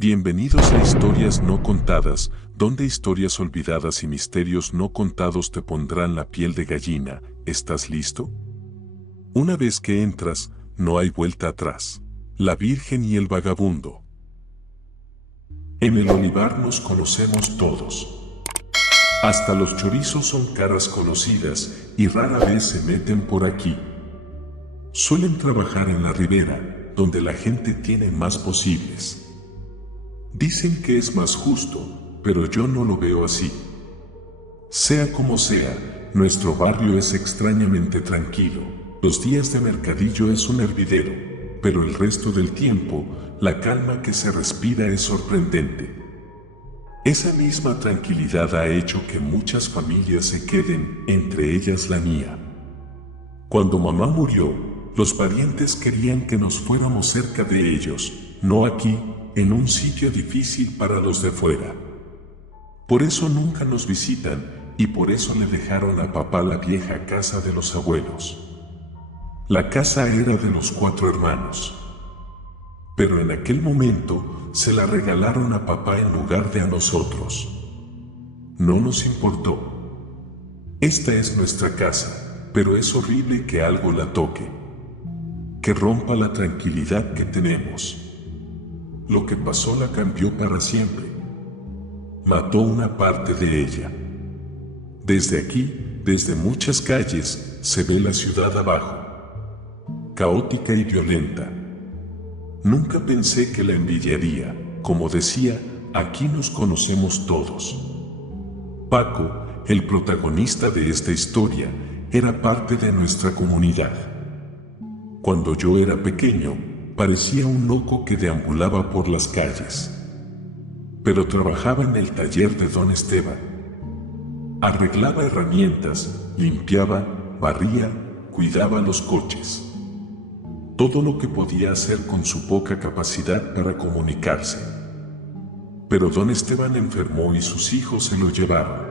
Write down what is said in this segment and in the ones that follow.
Bienvenidos a Historias No Contadas, donde historias olvidadas y misterios no contados te pondrán la piel de gallina. ¿Estás listo? Una vez que entras, no hay vuelta atrás. La Virgen y el vagabundo. En el olivar nos conocemos todos. Hasta los chorizos son caras conocidas y rara vez se meten por aquí. Suelen trabajar en la ribera, donde la gente tiene más posibles. Dicen que es más justo, pero yo no lo veo así. Sea como sea, nuestro barrio es extrañamente tranquilo. Los días de mercadillo es un hervidero, pero el resto del tiempo, la calma que se respira es sorprendente. Esa misma tranquilidad ha hecho que muchas familias se queden, entre ellas la mía. Cuando mamá murió, los parientes querían que nos fuéramos cerca de ellos, no aquí, en un sitio difícil para los de fuera. Por eso nunca nos visitan y por eso le dejaron a papá la vieja casa de los abuelos. La casa era de los 4 hermanos. Pero en aquel momento se la regalaron a papá en lugar de a nosotros. No nos importó. Esta es nuestra casa, pero es horrible que algo la toque, que rompa la tranquilidad que tenemos. Lo que pasó la cambió para siempre. Mató una parte de ella. Desde aquí, desde muchas calles, se ve la ciudad abajo. Caótica y violenta. Nunca pensé que la envidiaría. Como decía, aquí nos conocemos todos. Paco, el protagonista de esta historia, era parte de nuestra comunidad. Cuando yo era pequeño, parecía un loco que deambulaba por las calles. Pero trabajaba en el taller de don Esteban. Arreglaba herramientas, limpiaba, barría, cuidaba los coches. Todo lo que podía hacer con su poca capacidad para comunicarse. Pero don Esteban enfermó y sus hijos se lo llevaron.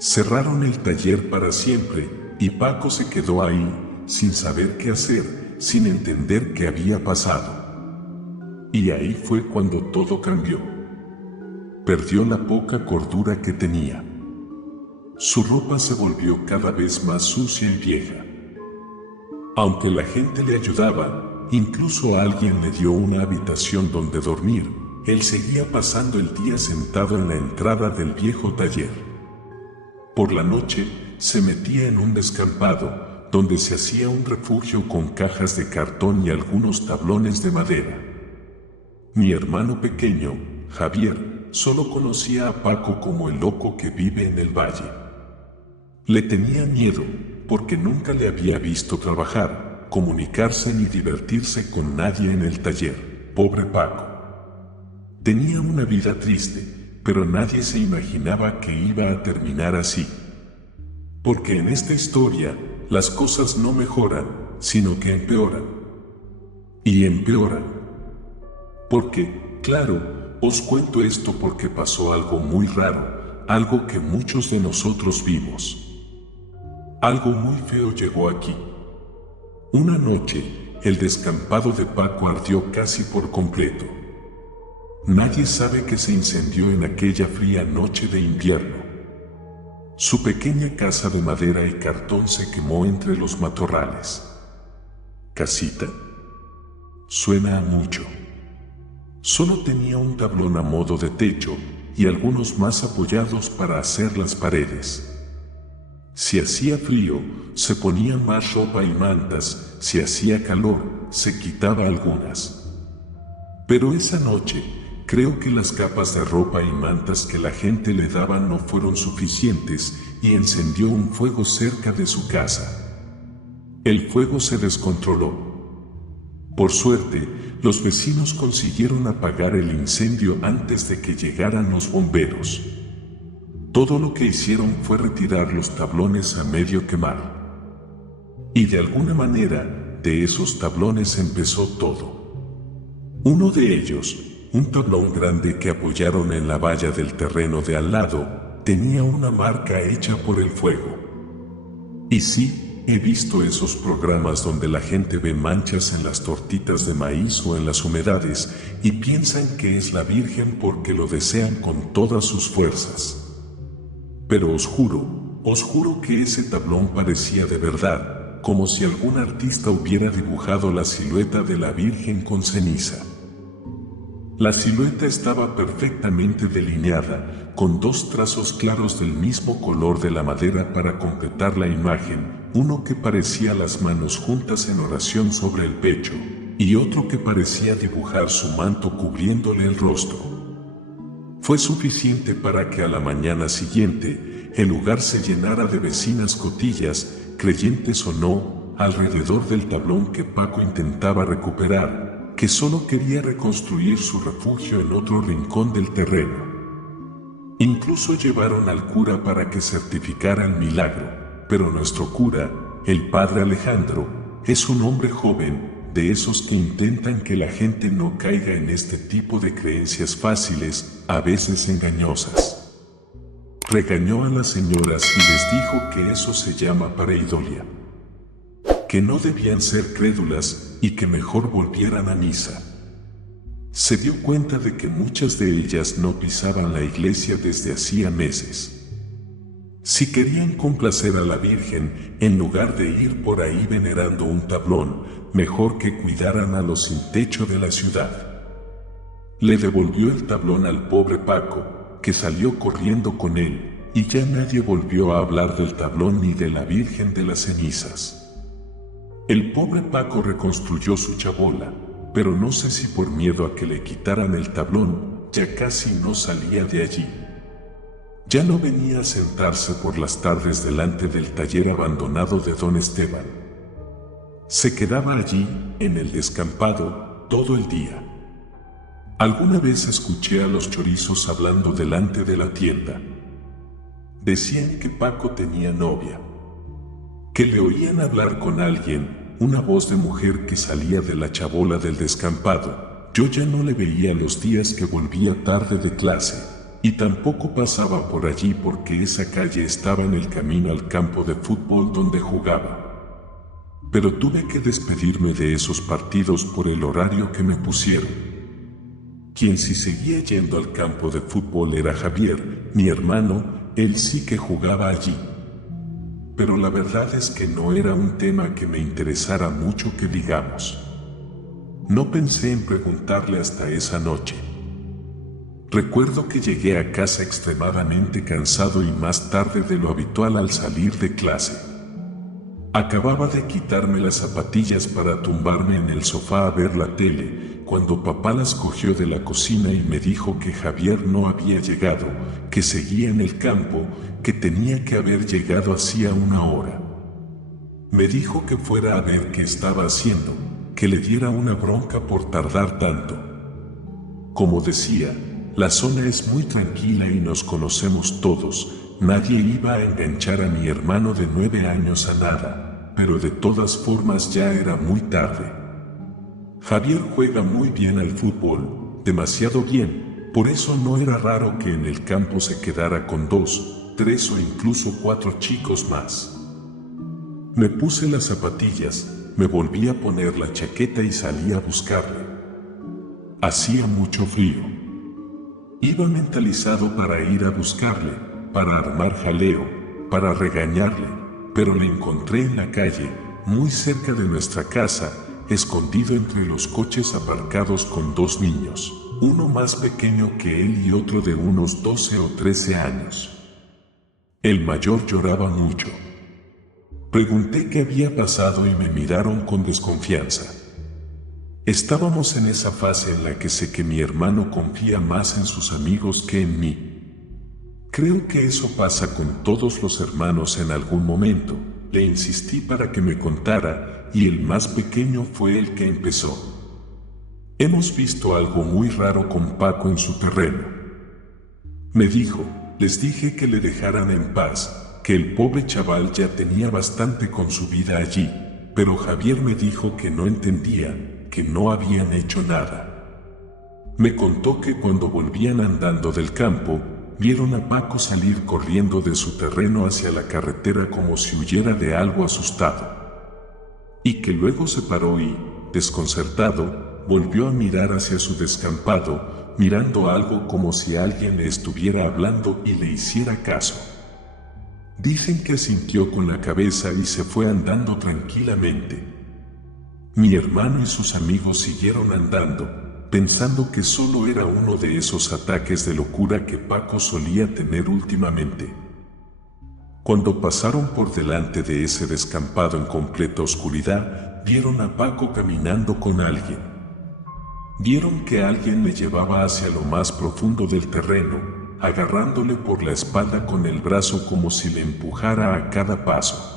Cerraron el taller para siempre y Paco se quedó ahí, sin saber qué hacer, sin entender qué había pasado. Y ahí fue cuando todo cambió. Perdió la poca cordura que tenía. Su ropa se volvió cada vez más sucia y vieja. Aunque la gente le ayudaba, incluso alguien le dio una habitación donde dormir, él seguía pasando el día sentado en la entrada del viejo taller. Por la noche, se metía en un descampado, donde se hacía un refugio con cajas de cartón y algunos tablones de madera. Mi hermano pequeño, Javier, solo conocía a Paco como el loco que vive en el valle. Le tenía miedo, porque nunca le había visto trabajar, comunicarse ni divertirse con nadie en el taller. Pobre Paco. Tenía una vida triste, pero nadie se imaginaba que iba a terminar así. Porque en esta historia, las cosas no mejoran, sino que empeoran. Y empeoran. Porque, claro, os cuento esto porque pasó algo muy raro, algo que muchos de nosotros vimos. Algo muy feo llegó aquí. Una noche, el descampado de Paco ardió casi por completo. Nadie sabe que se incendió en aquella fría noche de invierno. Su pequeña casa de madera y cartón se quemó entre los matorrales. ¿Casita? Suena a mucho. Solo tenía un tablón a modo de techo y algunos más apoyados para hacer las paredes. Si hacía frío, se ponía más ropa y mantas, si hacía calor, se quitaba algunas. Pero esa noche, creo que las capas de ropa y mantas que la gente le daba no fueron suficientes y encendió un fuego cerca de su casa. El fuego se descontroló. Por suerte, los vecinos consiguieron apagar el incendio antes de que llegaran los bomberos. Todo lo que hicieron fue retirar los tablones a medio quemar. Y de alguna manera, de esos tablones empezó todo. Uno de ellos, un tablón grande que apoyaron en la valla del terreno de al lado, tenía una marca hecha por el fuego. Y sí, he visto esos programas donde la gente ve manchas en las tortitas de maíz o en las humedades y piensan que es la Virgen porque lo desean con todas sus fuerzas. Pero os juro que ese tablón parecía de verdad, como si algún artista hubiera dibujado la silueta de la Virgen con ceniza. La silueta estaba perfectamente delineada, con dos trazos claros del mismo color de la madera para completar la imagen, uno que parecía las manos juntas en oración sobre el pecho, y otro que parecía dibujar su manto cubriéndole el rostro. Fue suficiente para que a la mañana siguiente, el lugar se llenara de vecinas cotillas, creyentes o no, alrededor del tablón que Paco intentaba recuperar, que solo quería reconstruir su refugio en otro rincón del terreno. Incluso llevaron al cura para que certificara el milagro, pero nuestro cura, el padre Alejandro, es un hombre joven, de esos que intentan que la gente no caiga en este tipo de creencias fáciles, a veces engañosas. Regañó a las señoras y les dijo que eso se llama pareidolia, que no debían ser crédulas y que mejor volvieran a misa. Se dio cuenta de que muchas de ellas no pisaban la iglesia desde hacía meses. Si querían complacer a la Virgen, en lugar de ir por ahí venerando un tablón, mejor que cuidaran a los sin techo de la ciudad. Le devolvió el tablón al pobre Paco, que salió corriendo con él, y ya nadie volvió a hablar del tablón ni de la Virgen de las cenizas. El pobre Paco reconstruyó su chabola, pero no sé si por miedo a que le quitaran el tablón, ya casi no salía de allí. Ya no venía a sentarse por las tardes delante del taller abandonado de don Esteban. Se quedaba allí, en el descampado, todo el día. Alguna vez escuché a los chorizos hablando delante de la tienda. Decían que Paco tenía novia, que le oían hablar con alguien, una voz de mujer que salía de la chabola del descampado. Yo ya no le veía los días que volvía tarde de clase, y tampoco pasaba por allí porque esa calle estaba en el camino al campo de fútbol donde jugaba. Pero tuve que despedirme de esos partidos por el horario que me pusieron. Quien sí seguía yendo al campo de fútbol era Javier, mi hermano, él sí que jugaba allí. Pero la verdad es que no era un tema que me interesara mucho que digamos. No pensé en preguntarle hasta esa noche. Recuerdo que llegué a casa extremadamente cansado y más tarde de lo habitual al salir de clase. Acababa de quitarme las zapatillas para tumbarme en el sofá a ver la tele, cuando papá las cogió de la cocina y me dijo que Javier no había llegado, que seguía en el campo, que tenía que haber llegado hacía una hora. Me dijo que fuera a ver qué estaba haciendo, que le diera una bronca por tardar tanto. Como decía, la zona es muy tranquila y nos conocemos todos, nadie iba a enganchar a mi hermano de 9 años a nada, pero de todas formas ya era muy tarde. Javier juega muy bien al fútbol, demasiado bien, por eso no era raro que en el campo se quedara con 2, 3 o incluso 4 chicos más. Me puse las zapatillas, me volví a poner la chaqueta y salí a buscarle. Hacía mucho frío. Iba mentalizado para ir a buscarle, para armar jaleo, para regañarle, pero le encontré en la calle, muy cerca de nuestra casa, escondido entre los coches aparcados con 2 niños, uno más pequeño que él y otro de unos 12 o 13 años. El mayor lloraba mucho. Pregunté qué había pasado y me miraron con desconfianza. Estábamos en esa fase en la que sé que mi hermano confía más en sus amigos que en mí. Creo que eso pasa con todos los hermanos en algún momento. Le insistí para que me contara, y el más pequeño fue el que empezó. Hemos visto algo muy raro con Paco en su terreno. Me dijo, les dije que le dejaran en paz, que el pobre chaval ya tenía bastante con su vida allí, pero Javier me dijo que no entendía, que no habían hecho nada. Me contó que cuando volvían andando del campo, vieron a Paco salir corriendo de su terreno hacia la carretera como si huyera de algo asustado. Y que luego se paró y, desconcertado, volvió a mirar hacia su descampado, mirando algo como si alguien le estuviera hablando y le hiciera caso. Dicen que asintió con la cabeza y se fue andando tranquilamente. Mi hermano y sus amigos siguieron andando, pensando que solo era uno de esos ataques de locura que Paco solía tener últimamente. Cuando pasaron por delante de ese descampado en completa oscuridad, vieron a Paco caminando con alguien. Vieron que alguien le llevaba hacia lo más profundo del terreno, agarrándole por la espalda con el brazo como si le empujara a cada paso.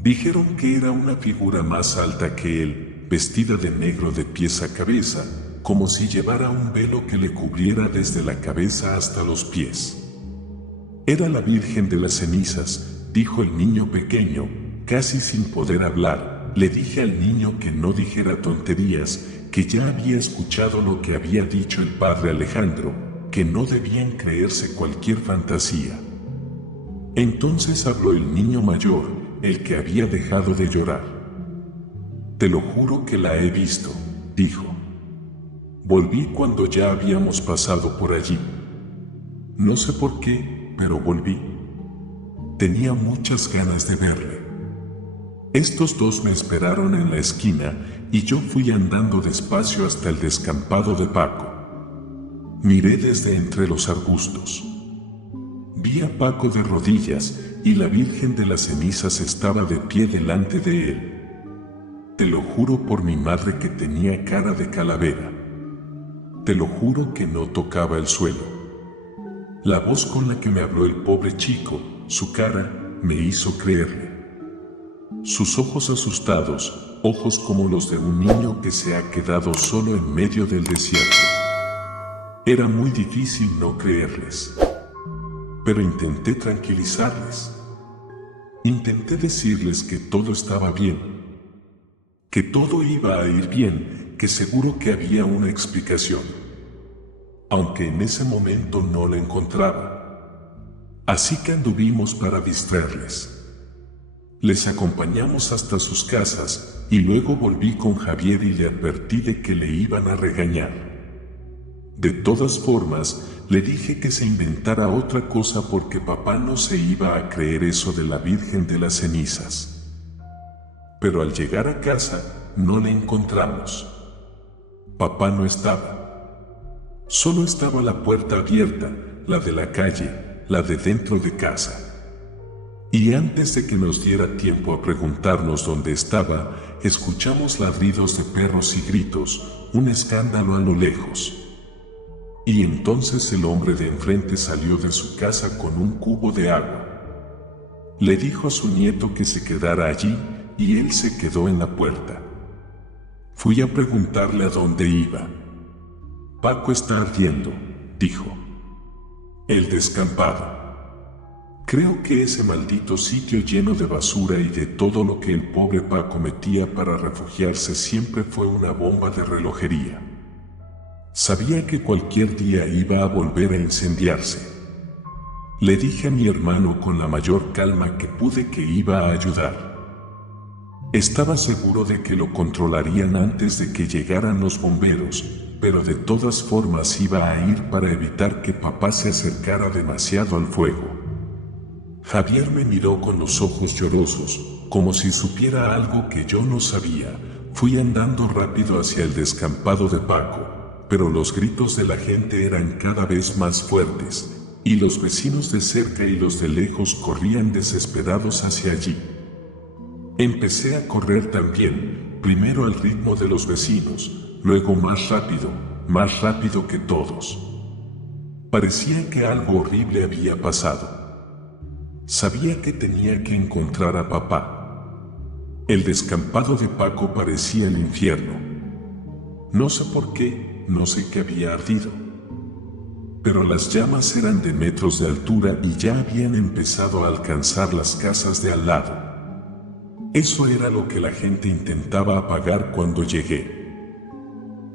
Dijeron que era una figura más alta que él, vestida de negro de pies a cabeza, como si llevara un velo que le cubriera desde la cabeza hasta los pies. Era la Virgen de las Cenizas, dijo el niño pequeño, casi sin poder hablar. Le dije al niño que no dijera tonterías, que ya había escuchado lo que había dicho el padre Alejandro, que no debían creerse cualquier fantasía. Entonces habló el niño mayor, el que había dejado de llorar. Te lo juro que la he visto, dijo. Volví cuando ya habíamos pasado por allí. No sé por qué, pero volví. Tenía muchas ganas de verle. Estos dos me esperaron en la esquina y yo fui andando despacio hasta el descampado de Paco. Miré desde entre los arbustos. Vi a Paco de rodillas y la Virgen de las Cenizas estaba de pie delante de él. Te lo juro por mi madre que tenía cara de calavera. Te lo juro que no tocaba el suelo. La voz con la que me habló el pobre chico, su cara, me hizo creerle. Sus ojos asustados, ojos como los de un niño que se ha quedado solo en medio del desierto. Era muy difícil no creerles. Pero intenté tranquilizarles. Intenté decirles que todo estaba bien, que todo iba a ir bien, que seguro que había una explicación, aunque en ese momento no la encontraba. Así que anduvimos para distraerles. Les acompañamos hasta sus casas y luego volví con Javier y le advertí de que le iban a regañar. De todas formas, le dije que se inventara otra cosa porque papá no se iba a creer eso de la Virgen de las Cenizas. Pero al llegar a casa, no le encontramos. Papá no estaba. Solo estaba la puerta abierta, la de la calle, la de dentro de casa. Y antes de que nos diera tiempo a preguntarnos dónde estaba, escuchamos ladridos de perros y gritos, un escándalo a lo lejos. Y entonces el hombre de enfrente salió de su casa con un cubo de agua. Le dijo a su nieto que se quedara allí, y él se quedó en la puerta. Fui a preguntarle a dónde iba. Paco está ardiendo, dijo. El descampado. Creo que ese maldito sitio lleno de basura y de todo lo que el pobre Paco metía para refugiarse siempre fue una bomba de relojería. Sabía que cualquier día iba a volver a incendiarse. Le dije a mi hermano con la mayor calma que pude que iba a ayudar. Estaba seguro de que lo controlarían antes de que llegaran los bomberos, pero de todas formas iba a ir para evitar que papá se acercara demasiado al fuego. Javier me miró con los ojos llorosos, como si supiera algo que yo no sabía. Fui andando rápido hacia el descampado de Paco, pero los gritos de la gente eran cada vez más fuertes, y los vecinos de cerca y los de lejos corrían desesperados hacia allí. Empecé a correr también, primero al ritmo de los vecinos, luego más rápido que todos. Parecía que algo horrible había pasado. Sabía que tenía que encontrar a papá. El descampado de Paco parecía el infierno. No sé por qué, no sé qué había ardido. Pero las llamas eran de metros de altura y ya habían empezado a alcanzar las casas de al lado. Eso era lo que la gente intentaba apagar cuando llegué.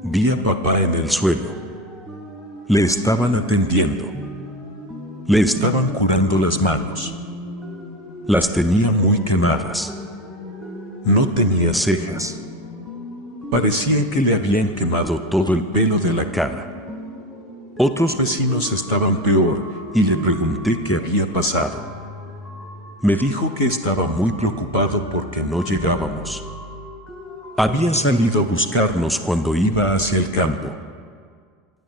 Vi a papá en el suelo. Le estaban atendiendo. Le estaban curando las manos. Las tenía muy quemadas. No tenía cejas. Parecía que le habían quemado todo el pelo de la cara. Otros vecinos estaban peor y le pregunté qué había pasado. Me dijo que estaba muy preocupado porque no llegábamos. Había salido a buscarnos cuando iba hacia el campo.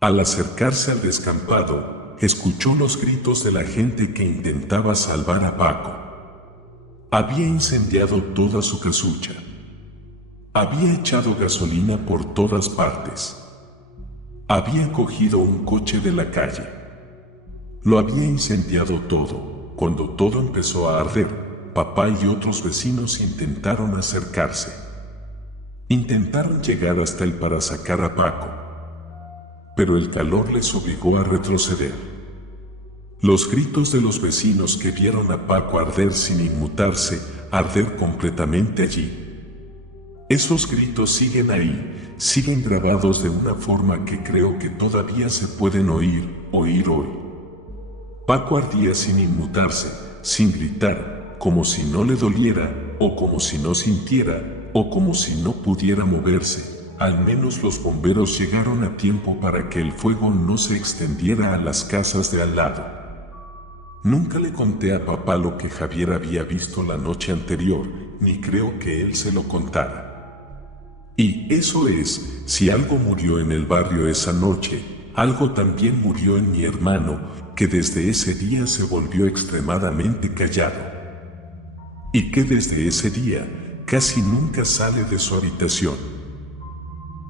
Al acercarse al descampado, escuchó los gritos de la gente que intentaba salvar a Paco. Había incendiado toda su casucha. Había echado gasolina por todas partes. Había cogido un coche de la calle. Lo había incendiado todo. Cuando todo empezó a arder, papá y otros vecinos intentaron acercarse. Intentaron llegar hasta él para sacar a Paco, pero el calor les obligó a retroceder. Los gritos de los vecinos que vieron a Paco arder sin inmutarse, arder completamente allí. Esos gritos siguen ahí, siguen grabados de una forma que creo que todavía se pueden oír hoy. Paco ardía sin inmutarse, sin gritar, como si no le doliera, o como si no sintiera, o como si no pudiera moverse. Al menos los bomberos llegaron a tiempo para que el fuego no se extendiera a las casas de al lado. Nunca le conté a papá lo que Javier había visto la noche anterior, ni creo que él se lo contara. Y eso es, si algo murió en el barrio esa noche, algo también murió en mi hermano, que desde ese día se volvió extremadamente callado. Y que desde ese día, casi nunca sale de su habitación.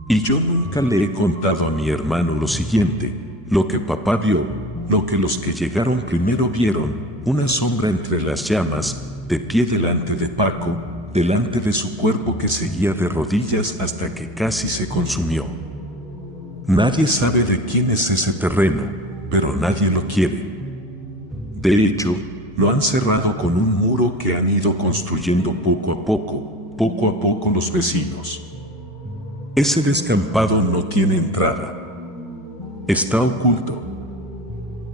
Y yo nunca le he contado a mi hermano lo siguiente, lo que papá vio, lo que los que llegaron primero vieron, una sombra entre las llamas, de pie delante de Paco, delante de su cuerpo que seguía de rodillas hasta que casi se consumió. Nadie sabe de quién es ese terreno, pero nadie lo quiere. De hecho, lo han cerrado con un muro que han ido construyendo poco a poco los vecinos. Ese descampado no tiene entrada. Está oculto.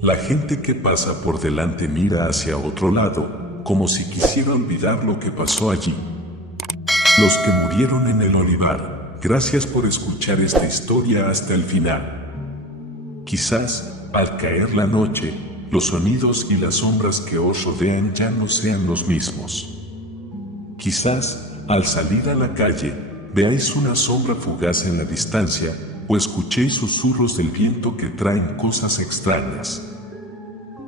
La gente que pasa por delante mira hacia otro lado, como si quisiera olvidar lo que pasó allí. Los que murieron en el olivar, gracias por escuchar esta historia hasta el final. Quizás, al caer la noche, los sonidos y las sombras que os rodean ya no sean los mismos. Quizás, al salir a la calle, veáis una sombra fugaz en la distancia, o escuchéis susurros del viento que traen cosas extrañas.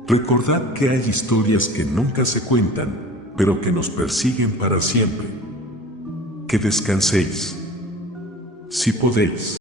Recordad que hay historias que nunca se cuentan, pero que nos persiguen para siempre. Que descanséis. Si podéis.